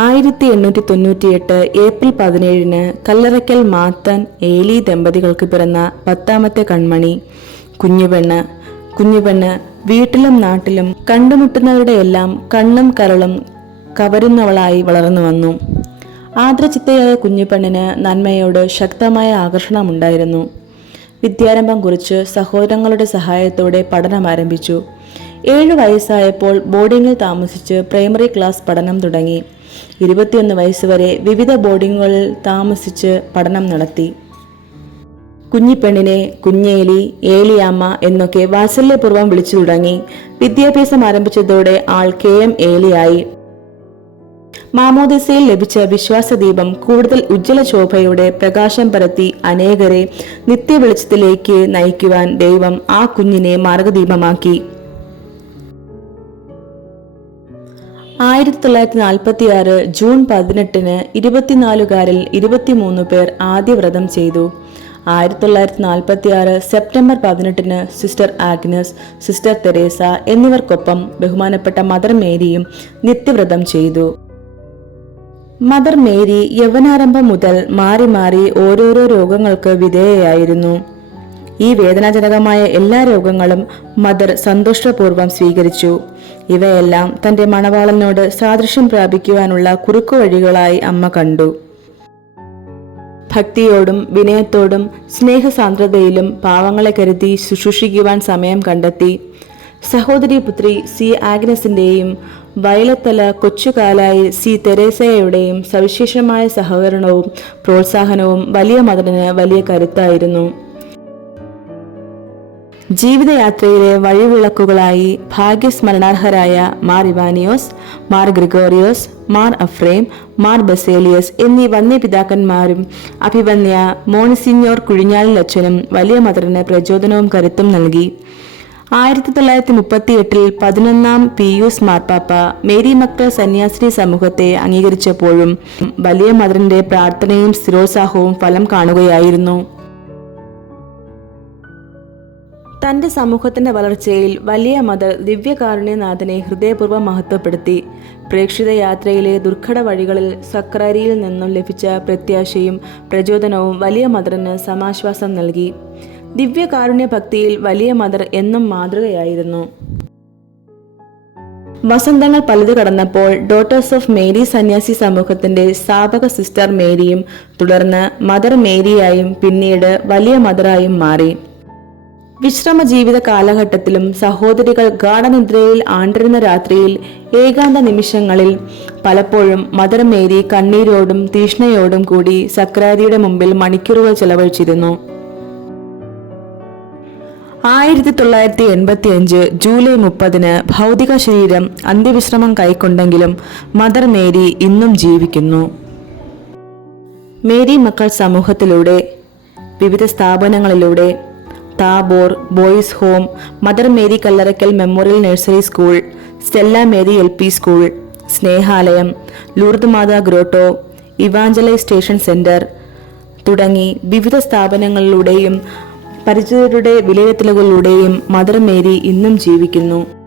ആയിരത്തി എണ്ണൂറ്റി തൊണ്ണൂറ്റിയെട്ട് ഏപ്രിൽ പതിനേഴിന് കല്ലറയ്ക്കൽ മാത്തൻ ഏലി ദമ്പതികൾക്ക് പിറന്ന പത്താമത്തെ കൺമണി കുഞ്ഞുപെണ്ണ്. കുഞ്ഞുപെണ്ണ് വീട്ടിലും നാട്ടിലും കണ്ടുമുട്ടുന്നവരുടെ എല്ലാം കണ്ണും കരളും കവരുന്നവളായി വളർന്നു വന്നു. ആദ്രചിത്തയായ കുഞ്ഞുപെണ്ണിന് നന്മയോട് ശക്തമായ ആകർഷണമുണ്ടായിരുന്നു. വിദ്യാരംഭം കുറിച്ച് സഹോദരങ്ങളുടെ സഹായത്തോടെ പഠനം ആരംഭിച്ചു. ഏഴു വയസ്സായപ്പോൾ ബോർഡിംഗിൽ താമസിച്ച് പ്രൈമറി ക്ലാസ് പഠനം തുടങ്ങി. ഇരുപത്തിയൊന്ന് വയസ്സുവരെ വിവിധ ബോർഡിങ്ങുകളിൽ താമസിച്ച് പഠനം നടത്തി. കുഞ്ഞിപ്പെണ്ണിനെ കുഞ്ഞേലി ഏലിയാമ്മ എന്നൊക്കെ വാത്സല്യപൂർവം വിളിച്ചു തുടങ്ങി. വിദ്യാഭ്യാസം ആരംഭിച്ചതോടെ ആൾ കെ എം ഏലിയായി. മാമോദിസയിൽ ലഭിച്ച വിശ്വാസദീപം കൂടുതൽ ഉജ്ജ്വല ശോഭയോടെ പ്രകാശം പരത്തി അനേകരെ നിത്യവെളിച്ചത്തിലേക്ക് നയിക്കുവാൻ ദൈവം ആ കുഞ്ഞിനെ മാർഗദീപമാക്കി. ആയിരത്തി തൊള്ളായിരത്തി നാൽപ്പത്തി ആറ് ജൂൺ പതിനെട്ടിന് ഇരുപത്തിനാലുകാരിൽ ഇരുപത്തിമൂന്ന് പേർ ആദ്യ വ്രതം ചെയ്തു. ആയിരത്തി തൊള്ളായിരത്തി നാൽപ്പത്തി ആറ് സെപ്റ്റംബർ പതിനെട്ടിന് സിസ്റ്റർ ആഗ്നസ് സിസ്റ്റർ തെരേസ എന്നിവർക്കൊപ്പം ബഹുമാനപ്പെട്ട മദർ മേരിയും നിത്യവ്രതം ചെയ്തു. മദർ മേരി യൗവനാരംഭം മുതൽ മാറി മാറി ഓരോരോ രോഗങ്ങൾക്ക് വിധേയയായിരുന്നു. ഈ വേദനാജനകമായ എല്ലാ രോഗങ്ങളും മദർ സന്തോഷപൂർവം സ്വീകരിച്ചു. ഇവയെല്ലാം തന്റെ മണവാളനോട് സാദൃശ്യം പ്രാപിക്കുവാനുള്ള കുറുക്കു വഴികളായി അമ്മ കണ്ടു. ഭക്തിയോടും വിനയത്തോടും സ്നേഹസാന്ദ്രതയിലും പാവങ്ങളെ കരുതി ശുശ്രൂഷിക്കുവാൻ സമയം കണ്ടെത്തി. സഹോദരി പുത്രി സി ആഗ്നസിന്റെയും വയലത്തല കൊച്ചുകാലായി സി തെരേസയുടെയും സവിശേഷമായ സഹകരണവും പ്രോത്സാഹനവും വലിയ മദറിന് വലിയ കരുത്തായിരുന്നു. ജീവിതയാത്രയിലെ വഴിവിളക്കുകളായി ഭാഗ്യസ്മരണാർഹരായ മാർ ഇവാനിയോസ് മാർ ഗ്രിഗോറിയോസ് മാർ അഫ്രേം മാർ ബസേലിയസ് എന്നീ വന്യപിതാക്കന്മാരും അഭിവന്യ മോണിസിഞ്ഞോർ കുഴിഞ്ഞാലിൽ അച്ഛനും വലിയ മദറിന് പ്രചോദനവും കരുത്തും നൽകി. ആയിരത്തി തൊള്ളായിരത്തി മുപ്പത്തി എട്ടിൽ പതിനൊന്നാം പിയൂസ് മാർപ്പാപ്പ മേരി മക്കൾ സന്യാസിനി സമൂഹത്തെ അംഗീകരിച്ചപ്പോഴും വലിയ മദറിന്റെ പ്രാർത്ഥനയും സ്ഥിരോത്സാഹവും ഫലം കാണുകയായിരുന്നു. തന്റെ സമൂഹത്തിന്റെ വളർച്ചയിൽ വലിയ മദർ ദിവ്യകാരുണ്യനാഥനെ ഹൃദയപൂർവം മഹത്വപ്പെടുത്തി. പ്രേക്ഷിത യാത്രയിലെ ദുർഘട വഴികളിൽ സക്രാരിയിൽ നിന്നും ലഭിച്ച പ്രത്യാശയും പ്രചോദനവും വലിയ മദറിന് സമാശ്വാസം നൽകി. ദിവ്യകാരുണ്യ ഭക്തിയിൽ വലിയ മദർ എന്നും മാതൃകയായിരുന്നു. വസന്തങ്ങൾ പലത് കടന്നപ്പോൾ ഡോട്ടേഴ്സ് ഓഫ് മേരി സന്യാസി സമൂഹത്തിന്റെ സ്ഥാപക സിസ്റ്റർ മേരിയും തുടർന്ന് മദർ മേരിയായും പിന്നീട് വലിയ മദറായും മാറി. വിശ്രമ ജീവിത കാലഘട്ടത്തിലും സഹോദരികൾ ഗാഠനിദ്രയിൽ ആണ്ടിരുന്ന രാത്രിയിൽ ഏകാന്ത നിമിഷങ്ങളിൽ പലപ്പോഴും മദർ മേരി കണ്ണീരോടും തീഷ്ണയോടും കൂടി സക്രാരിയുടെ മുമ്പിൽ മണിക്കൂറുകൾ ചെലവഴിച്ചിരുന്നു. ആയിരത്തി തൊള്ളായിരത്തി എൺപത്തി അഞ്ച് ജൂലൈ മുപ്പതിന് ഭൗതിക ശരീരം അന്ത്യവിശ്രമം കൈക്കൊണ്ടെങ്കിലും മദർ മേരി ഇന്നും ജീവിക്കുന്നു. മേരി മക്കൾ സമൂഹത്തിലൂടെ വിവിധ സ്ഥാപനങ്ങളിലൂടെ Tabor boys home mother Mary Kallarackal memorial nursery school Stella Mary L P school Snehalayam Lourdes Matha grotto evangelisation centre തുടങ്ങി വിവിധ സ്ഥാപനങ്ങളിലൂടെയും പരിചിതരുടെ വിലയിരുത്തലുകളിലൂടെയും മദർ മേരി ഇന്നും ജീവിക്കുന്നു.